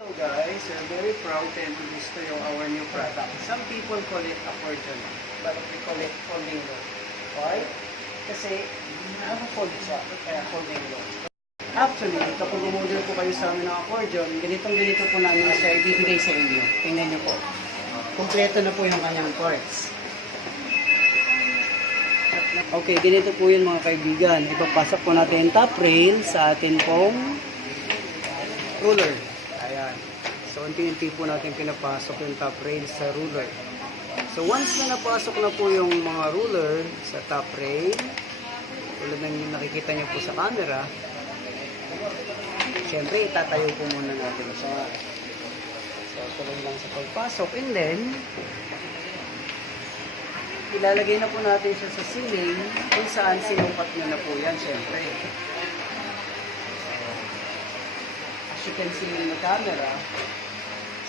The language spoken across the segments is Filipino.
So guys, we're very proud to introduce to you our new product. Some people call it accordion, but we call it folding load. Why? Kasi naka-fold siya, kaya folding load. Actually, kapag umorder po kayo sa amin ng accordion, ganito po namin siya ibibigay sa inyo. Tingnan niyo po. Kompleto na po yung kanyang parts. Okay, ganito po yun mga kaibigan. Ipapasok po natin yung top rail sa atin pong ruler. Ayan. So, unti-unti po natin pinapasok yung top rail sa ruler. So, once na napasok na po yung mga ruler sa top rail, tulad ng nakikita nyo po sa camera, syempre, itatayo po muna natin siya. So, tuloy lang sa pagpasok. And then, ilalagay na po natin siya sa ceiling kung saan sinukat nyo na po yan, syempre. As you can see in the camera,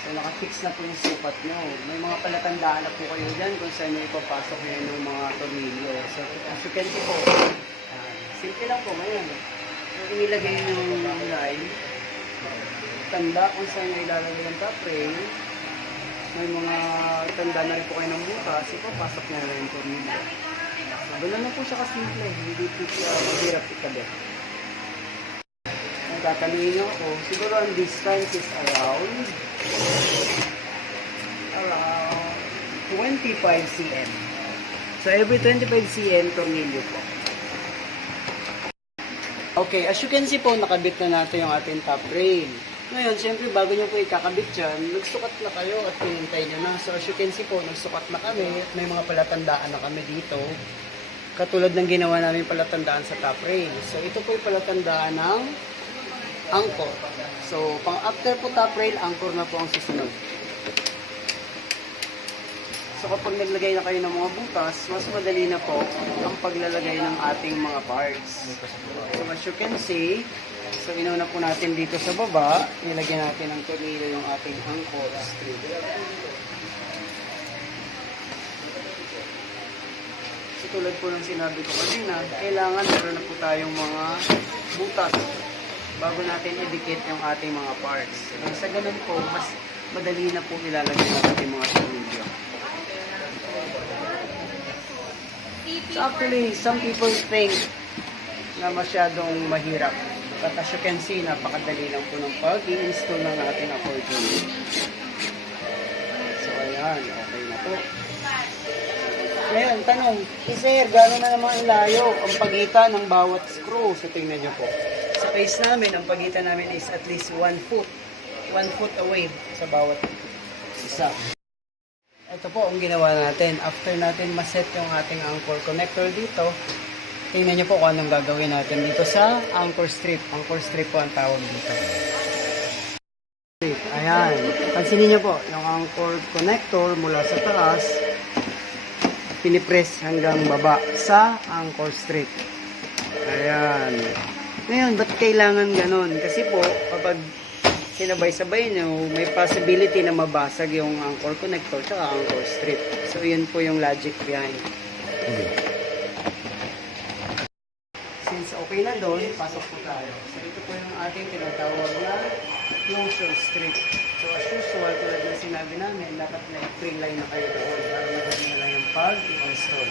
so nakafix na po yung sukat nyo. May mga palatandaan na po kayo dyan kung saan nyo ipapasok nyo yung mga tornilyo. So, as you can see po, simple lang po ngayon. So, inilagay nyo yung line, tanda kung saan nyo ilalagay yung top rail. May mga tanda na rin po kayo ng bukas, ipapasok nyo na yung tornilyo. So, gano'n na po siya kasimple, hindi po siya mahirap ikabit. Tatanungin nyo ako, siguro ang distance is around 25 cm. So, every 25 cm, tornilyo po. Okay, as you can see po, nakabit na natin yung ating top rail. Ngayon, siyempre, bago nyo po ikakabit dyan, nagsukat na kayo at pinintay nyo na. So, as you can see po, nagsukat na kami at may mga palatandaan na kami dito. Katulad ng ginawa namin palatandaan sa top rail. So, ito po yung palatandaan ng anchor. So, pang after po top rail, anchor na po ang susunod. So, kapag naglagay na kayo ng mga butas, mas madali na po ang paglalagay ng ating mga parts. So, as you can see, so inauna po natin dito sa baba, nilagyan natin ng tornilyo yung ating anchor strip. So, tulad po ng sinabi ko kanina, kailangan meron na po tayong mga butas bago natin idikit yung ating mga parts. So, sa ganun po, mas madali na po ilalagay ng ating mga tornilyo. So actually, some people think na masyadong mahirap. But as you can see, napakadali lang po ng pag-i-install ng ating accordion. So ayan, okay na po. Ngayon, tanong, sir, gano'n na naman layo ang pagitan ng bawat screw? So tingnan nyo po. Sa case namin, ang pagitan namin is at least 1 foot. 1 foot away sa bawat isa. Ito po ang ginawa natin. After natin maset yung ating anchor connector dito, tingnan nyo po kung anong gagawin natin dito sa anchor strip. Anchor strip po ang tawag dito. Ayan. Pansinin nyo po, yung anchor connector mula sa taas, pinipress hanggang baba sa anchor strip. Ayan. Ngayon, ba't kailangan ganun? Kasi po, kapag sinabay-sabay nyo, may possibility na mabasag yung anchor connector at anchor strip. So, yun po yung logic behind. Since okay na doon, pasok po tayo. So, ito po yung ating tinatawag na closure strip. So, as usual, tulad na sinabi namin, dapat na free line na kayo doon para madali na lang yung pag-install.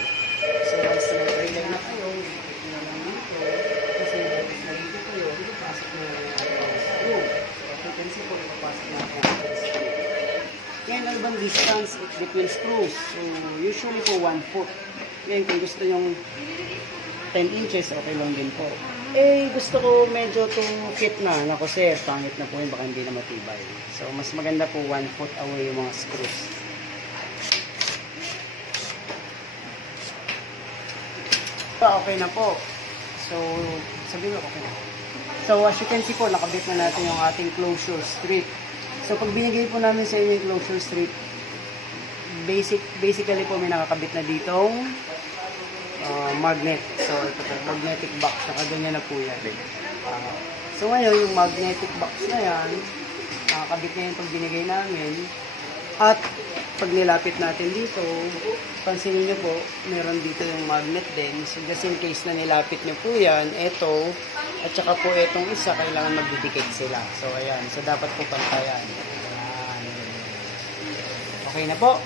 So, once na free line na kayo, ikot na lang dito. Kasi, na dito kayo, dito pasok na lang yung ating screw. You can see po, ipapasok natin ang screw. Ngayon, ano bang distance between screws? So, usually po 1 foot. Ngayon, kung gusto nyong 10 inches, okay lang din po. Eh, gusto ko medyo itong fit na. Naku sir, pangit na po yun, baka hindi na matibay. So, mas maganda po 1 foot away yung mga screws. Okay na po. So, sabihin mo, okay na. So, as you can see po, nakabit na natin yung ating closure strip. So, pag binigay po namin sa inyo yung closure strip, basically po may nakakabit na ditong magnet. So, ito po, magnetic box. Nakaganyan na po yan. So, ngayon, yung magnetic box na yan, nakakabit na yung pag binigay namin. At, pag nilapit natin dito, pansinin nyo po, meron dito yung magnet din. So, just in case na nilapit nyo po yan, ito, at saka po itong isa, kailangan magdidikit sila. So, ayan. So, dapat po pantayan. Ayan. Okay na po.